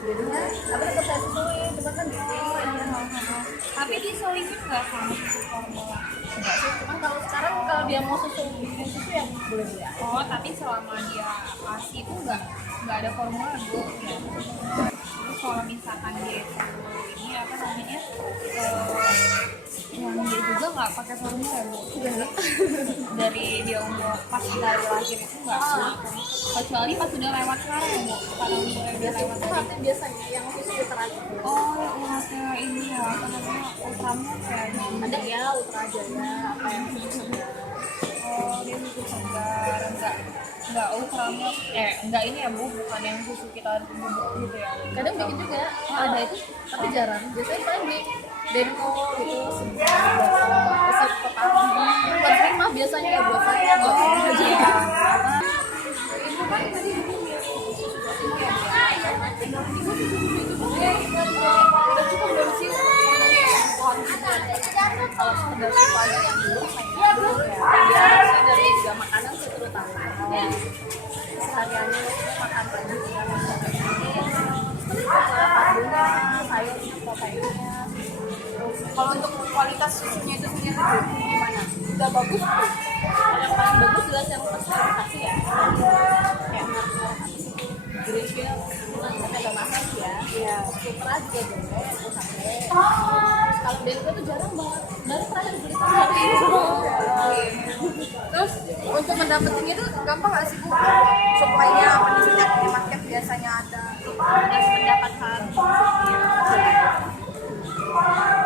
Jadinya aku tetap saya susuin, cuma kan Tapi disulitin nggak sama susu formula? enggak sih, cuma kalau sekarang kalau dia mau susu bikin susu ya boleh boleh aja. Oh, tapi selama dia ASI itu nggak ada formula bu. Ya. Terus kalau misalkan dia itu ini apa namanya yang dia juga nggak pakai formula ya bu. Dari dia umur pas dari lahir itu nggak kecuali pas sudah lewat sekarang ya bu. Karena umurnya udah lewat. Tapi biasanya yang susu ultra aja. Oh, ulatnya ini ya apa namanya Ultramilk ya. Ada ya ultra jaya apa yang susu segar. Oh, dia susu segar, enggak Ultramilk, enggak ini ya bu, bukan yang susu kita bubuk gitu ya. Kadang bikin juga ada itu, tapi jarang. Biasanya paling beli Denko gitu segar besar petang. Buat saya mah biasanya ya buat saya buat aja. Ibu kan tadi udah cukup dari sih kalau sekedar supaya yang dulu saya biasa dari tiga makanan sih terutama sehariannya makan pagi siang sore bunga sayurnya proteinnya. Kalau untuk kualitas susunya itu sendiri gimana? Udah bagus tuh, yang paling bagus jelas yang pasteurisasi ya kayak Greenfield bukan sampai ada masak ya iya Supra juga boleh aku sampai kalau Denko tuh jarang banget baru terakhir beli hari ini Terus untuk mendapatkan itu gampang nggak sih bu? Supply-nya apa di setiap minimarket biasanya ada? Harus mendapatkan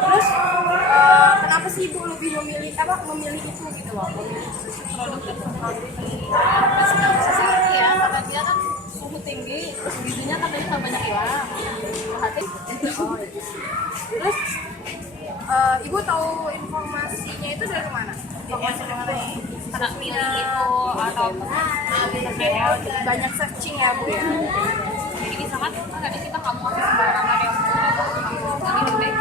Terus kenapa sih ibu lebih memilih itu gitu loh? produk tersebut. bisa sih ya karena dia kan suhu tinggi terus gizinya katanya tak banyak hilang hati Terus ibu tahu informasinya itu dari mana? Informasi mengenai anak milih itu atau Banyak searching ya bu ya? jadi misalkan tadi kita nggak mau kasih sembarangan ya tapi lebih baik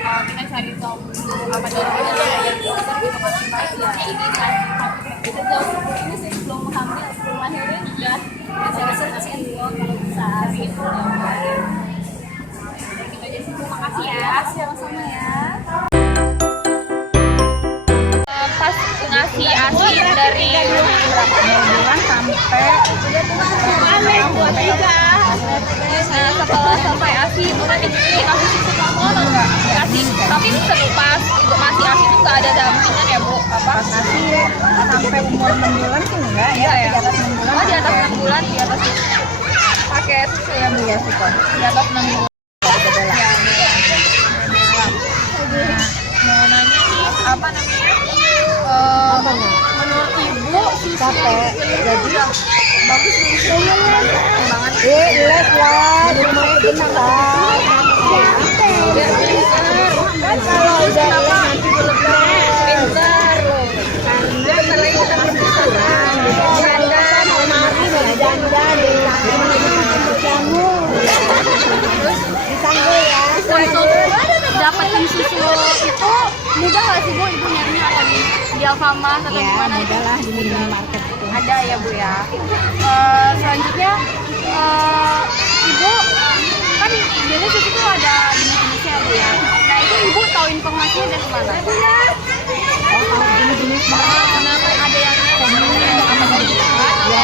kita cari tahu dulu apa dari mana ya kita kasih baik ya ini kan kita jauh ini sih belum hamil sebelum lahirin udah saya searching dulu kalau bisa gitu gitu aja sih terima kasih ya sama-sama ya pas ngasih ASI dari berapa bulan sampai nah setelah sampai ASI itu nanti dikasih susu formula atau enggak? Dikasih, tapi pas itu masih ASI itu nggak ada dampingan ya bu? Apa? Masih sampai umur 6 bulan sih enggak ya, Iya, di atas 6 bulan Oh di atas 6 bulan di atas pakai susu ya bu ya susu di atas 6 bulan. Mau nanya nih apa namanya? Menurut ibu susu capek jadi bagus banget. les lah di rumah pintar kan kalau udah les nanti Pintar loh. karena selain kita berpikiran dandan lemari dandan di jamu disanggul ya untuk dapetin susu itu mudah nggak sih bu ibu nyarinya atau di Alfamart atau ya gimana itu mudah lah di minimarket itu ada ya bu ya. Selanjutnya ibu kan biasanya susu itu ada jenis-jenisnya bu ya. Nah itu ibu tahu informasinya dari mana? oh tahu jenis-jenis Kenapa ada yang apa dari internet atau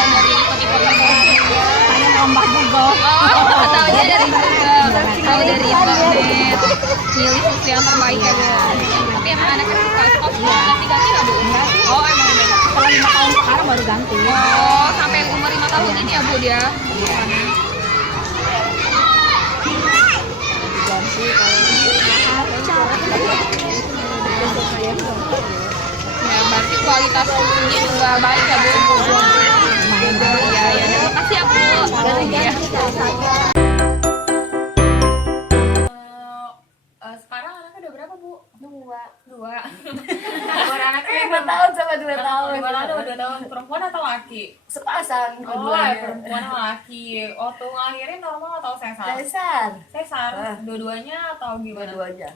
dari ikut-ikut tanya lomba Google Oh, tahunya dari Google, tahu dari internet. Pilih susu yang terbaik ya bu. Tapi emang anaknya suka ganti-ganti nggak bu? Oh emang udah. setelah 5 tahun sekarang baru ganti Oh sampai umur 5 tahun ini ya bu dia. ganti Ya berarti kualitas susunya juga baik ya bu. Iya ya. Terima kasih ya bu. Ya. Sekarang anaknya udah berapa bu? Dua. Umur anaknya 5 tahun sama 2 tahun. 2 tahun atau 2 tahun perempuan atau laki? Sepasang Oh, keduanya. perempuan sama laki. Waktu ngelahirin normal atau sesar? Dasar. Sesar. Dua-duanya atau gimana? Dua-duanya.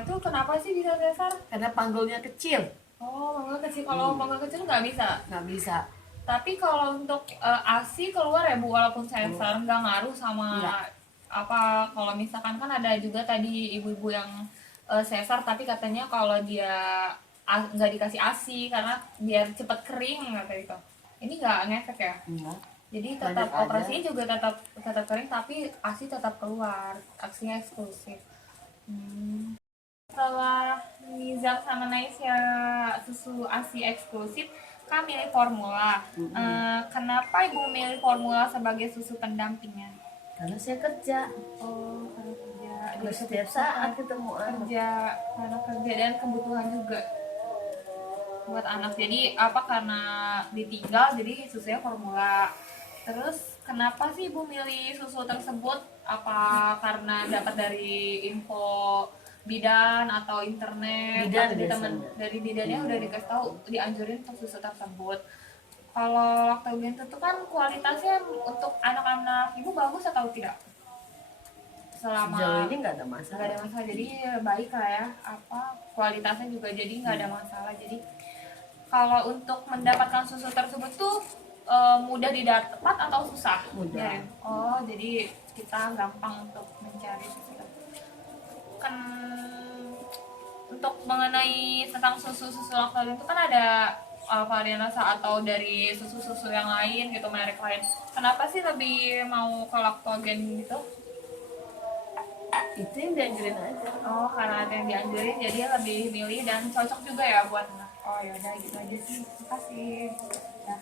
Itu kenapa sih bisa sesar? Karena panggulnya kecil. Oh, panggul kecil. Kalau panggul kecil nggak bisa. Nggak bisa. Tapi kalau untuk ASI keluar ya bu, walaupun sesar nggak ngaruh sama Nggak. apa kalau misalkan kan ada juga tadi ibu-ibu yang sesar tapi katanya kalau dia nggak dikasih ASI karena biar cepat kering kata itu. Ini nggak ngefek ya? Enggak. Jadi tetap Lanjut aja. operasinya juga tetap kering tapi ASI tetap keluar, aksinya eksklusif. Setelah Nizam sama Naisya susu ASI eksklusif, kan milih formula. Kenapa ibu milih formula sebagai susu pendampingnya? Karena saya kerja. Oh, karena kerja. Terus setiap saat ketemu anak. Kerja, karena kerja dan kebutuhan juga buat anak. Jadi apa karena ditinggal jadi susunya formula. Terus kenapa sih ibu milih susu tersebut? Apa karena dapat dari info bidan atau internet Bidan atau biasanya. dari bidannya udah dikasih tahu dianjurin untuk susu tersebut? Kalau Lactogent itu kan kualitasnya untuk anak-anak ibu bagus atau tidak? Selama Sejauh ini nggak ada nggak masalah. ada masalah, jadi baik lah ya, apa kualitasnya juga jadi nggak ada masalah. Jadi kalau untuk mendapatkan susu tersebut tuh mudah didapat atau susah? Mudah. Ya, oh jadi kita gampang untuk mencari susu. Kan untuk mengenai tentang susu-susu Lactogent itu kan ada varian rasa atau dari susu-susu yang lain gitu, merek lain. Kenapa sih lebih mau ke Lactogent gitu? Itu yang dianjurin aja. Oh, karena ada yang dianjurin jadi lebih milih dan cocok juga ya buat anak. Oh yaudah gitu aja sih. Terima kasih. Ya.